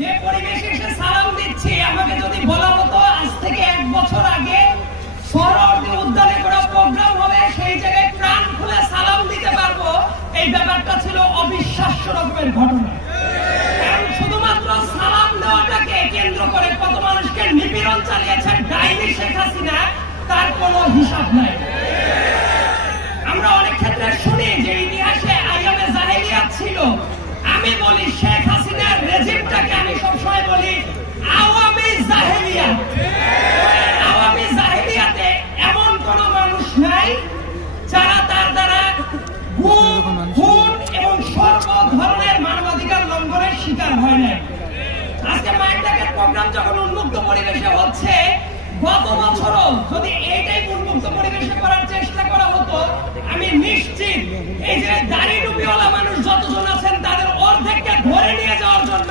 যে পরিবেশে এসে সালাম দিচ্ছি, আমাকে যদি বলা হতো আজ থেকে 1 বছর আগে সরোবরী উদ্যানে কোনো প্রোগ্রাম হবে, সেই জায়গায় প্রাণ খুলে সালাম দিতে পারবো, এই ব্যাপারটা ছিল অবিশ্বাস্য রকমের ঘটনা। কারণ শুধুমাত্র সালাম দেওয়াটাকে কেন্দ্র করে কত মানুষকে নিপীড়ন চালিয়েছেন ডাইনি শেখ হাসিনা, তার কোনো হিসাব নাই। আমরা অনেক ক্ষেত্রে শুনি যে ইতিহাসে আইয়ামে জাহেলিয়াত ছিল। আমি বলি শেখ হাসিনার রেজিমটাকে আমি সবসময় বলি আওয়ামী জাহেলিয়াত। আওয়ামী জাহেলিয়াতে এমন কোন মানুষ নাই যারা তার দ্বারা খুন এবং সর্ব ধরনের মানবাধিকার লঙ্ঘনের শিকার হয় নাই। আজকে মাইন্ড ডাকের প্রোগ্রাম যখন উন্মুক্ত পরিবেশে হচ্ছে, গত বছরও যদি এইটাই উন্মুক্ত পরিবেশে করার চেষ্টা করা হতো, আমি নিশ্চিত এই যে দাড়ি টুপিওয়ালা মানুষ যতজন আছেন তাদের অর্ধেককে ধরে নিয়ে যাওয়ার জন্য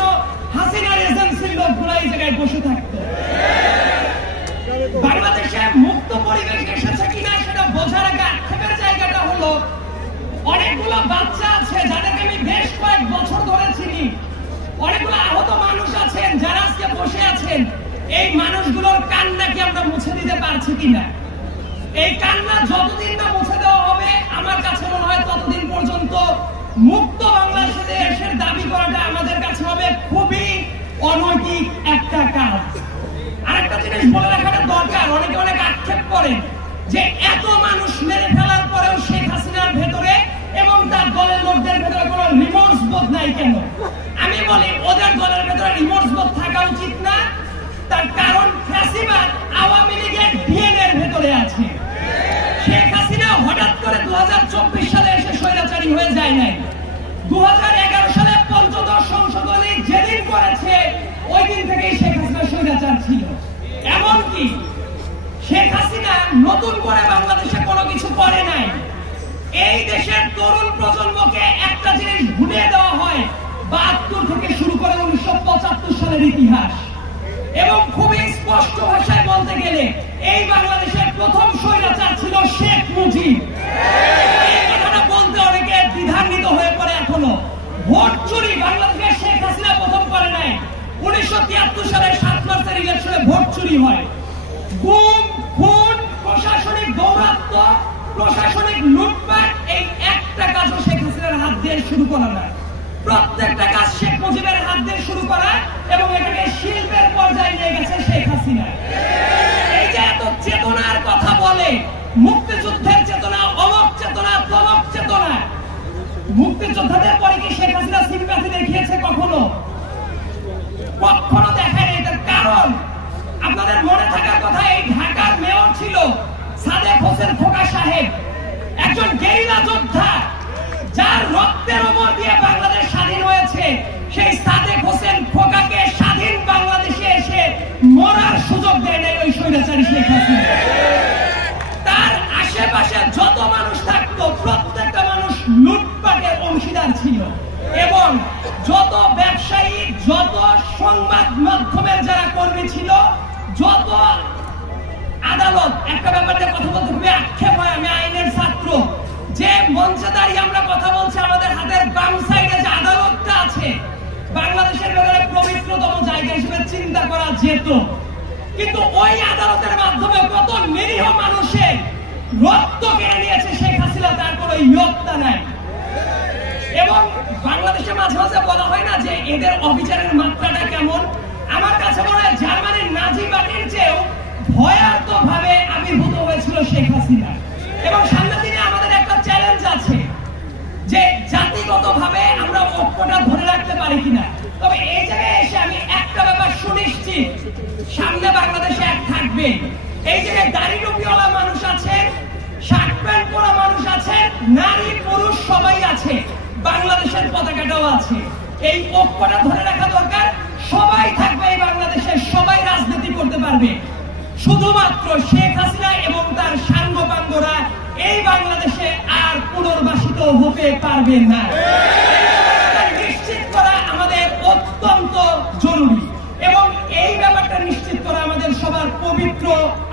হাসিনার এজেন্সির লোকগুলো এই জায়গায় বসে থাকতো। বাংলাদেশে মুক্ত পরিবেশ এসেছে কিনা সেটা বোঝার আগে আক্ষেপের জায়গাটা হলো, অনেকগুলো বাচ্চা আছে যাদেরকে আমি বেশ কয়েক বছর ধরে চিনি, অনেকগুলো আহত মানুষ আছেন যারা আজকে বসে আছেন। এই মানুষগুলোর কান্না কি আমরা মুছে দিতে পারছি কিনা? এই কান্না যতদিন না মুছে দেওয়া হবে, আমার কাছে মনে হয় ততদিন পর্যন্ত মুক্ত বাংলাদেশের দাবি করাটা আমাদের কাছে হবে খুবই অনৈতিক একটা কাজ। আরেকটা জিনিস বলে রাখাটা দরকার, অনেকে অনেক আক্ষেপ করেন যে এত মানুষ মেরে ফেলার পরেও শেখ হাসিনার ভেতরে এবং তার দলের লোকদের ভেতরে কোনো রিমোর্স বোধ নাই কেন? আমি বলি ওদের দলের ভেতরে রিমোর্স বোধ থাকা উচিত না। তার কারণ ফ্যাসিবাদ আওয়ামী লীগের ডিএনএ এর ভেতরে আছে। শেখ হাসিনা হঠাৎ করে 2024 সালে এসে স্বৈরাচারী হয়ে যায় নাই। 2011 সালে পঞ্চদশ সংশোধনী যেদিন করেছে ওই দিন থেকেই শেখ হাসিনা স্বৈরাচার ছিল। এমনকি শেখ হাসিনা নতুন করে বাংলাদেশে কোনো কিছু করে নাই। এই দেশের তরুণ প্রজন্মকে একটা জিনিস ভুলিয়ে দেওয়া হয়, 72 থেকে শুরু করে 1975 সালের ইতিহাস। এবং খুবই স্পষ্ট ভাষায় বলতে গেলে এই বাংলাদেশের প্রথম স্বৈরাচার ছিল শেখ মুজিব। এই কথাটা বলতে অনেকে দ্বিধান্বিত হয়ে পড়ে এখনো। ভোট চুরি বাংলাদেশে শেখ হাসিনা প্রথম করে নাই। 1973 সালের 7 মার্চের ইলেকশনে ভোট চুরি হয়। গুম, খুন, প্রশাসনিক দৌরাত্ম্য, প্রশাসনিক লুটপাট, এই একটা কাজও শেখ হাসিনার হাত দিয়ে শুরু করা না। প্রত্যেকটা কাজ শেখ মুজিবের হাত দিয়ে শুরু করা এবং এটাকে শিল্পের পর্যায়ে নিয়ে গেছে শেখ হাসিনা। এই যে এত চেতনার কথা বলে, মুক্তিযুদ্ধের চেতনা, অমক চেতনা, তমক চেতনা, মুক্তিযোদ্ধাদের পরে কি শেখ হাসিনা সিম্প্যাথি দেখিয়েছে কখনো? কখনো দেখায়নি। এটার কারণ আপনাদের মনে থাকার কথা, এই ঢাকার মেয়র ছিল সাদেক হোসেন খোকা সাহেব, একজন গেরিলা যোদ্ধা যার রক্তের উপর দিয়ে বাংলাদেশ স্বাধীন হয়েছে। সেই সাদেক হোসেন খোকাকে স্বাধীন বাংলাদেশে এসে মরার সুযোগ দেয় নাই ওই স্বৈরাচারী শেখ হাসিনা। তার আশেপাশে যত মানুষ থাকতো প্রত্যেকটা মানুষ লুটপাটের অংশীদার ছিল। এবং যত ব্যবসায়ী, যত সংবাদ মাধ্যমের যারা কর্মী ছিল, যত আদালত, একটা ব্যাপারে কথা বলতে খুবই আক্ষেপ হয়, আমি আইনের ছাত্র, যে মঞ্চে দাঁড়িয়ে আমরা কথা বলছি, আমাদের হাতের বাম সাইডে যে আদালতটা আছে বাংলাদেশের ভেতরে পবিত্রতম জায়গা হিসেবে চিন্তা করা যেত, কিন্তু ওই আদালতের মাধ্যমে কত নিরীহ মানুষের রক্ত কেড়ে নিয়েছে শেখ হাসিনা, তার কোনো ইয়ত্তা নাই। এবং বাংলাদেশে মাঝে মাঝে বলা হয় না যে এদের অবিচারের মাত্রাটা কেমন? আমার কাছে মনে হয় জার্মানির নাজি পার্টির চেয়েও ভয়ার্থ ভাবে আবির্ভূত হয়েছিল শেখ হাসিনা। এবং সামনের দিনে আমাদের একটা চ্যালেঞ্জ আছে যে জাতিগত ভাবে আমরা ঐক্যটা ধরে রাখতে পারি কিনা। তবে এই জায়গায় এসে আমি একটা ব্যাপার সুনিশ্চিত, সামনে বাংলাদেশে এক থাকবে। এই জায়গায় দাড়ি টুপিওয়ালা মানুষ আছে, শার্ট প্যান্ট পরা মানুষ আছে, নারী পুরুষ সবাই আছে, বাংলাদেশের পতাকাটাও আছে। এই ঐক্যটা ধরে রাখা দরকার। সবাই থাকবে এই বাংলাদেশে, সবাই রাজনীতি করতে পারবে। শুধুমাত্র শেখ হাসিনা এবং তার সাঙ্গপাঙ্গরা এই বাংলাদেশে আর পুনর্বাসিত হতে পারবে না। নিশ্চিত করা আমাদের অত্যন্ত জরুরি এবং এই ব্যাপারটা নিশ্চিত করা আমাদের সবার পবিত্র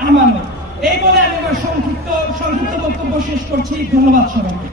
আমানত। এই বলে আমি আমার সংক্ষিপ্ত বক্তব্য শেষ করছি। ধন্যবাদ সবাইকে।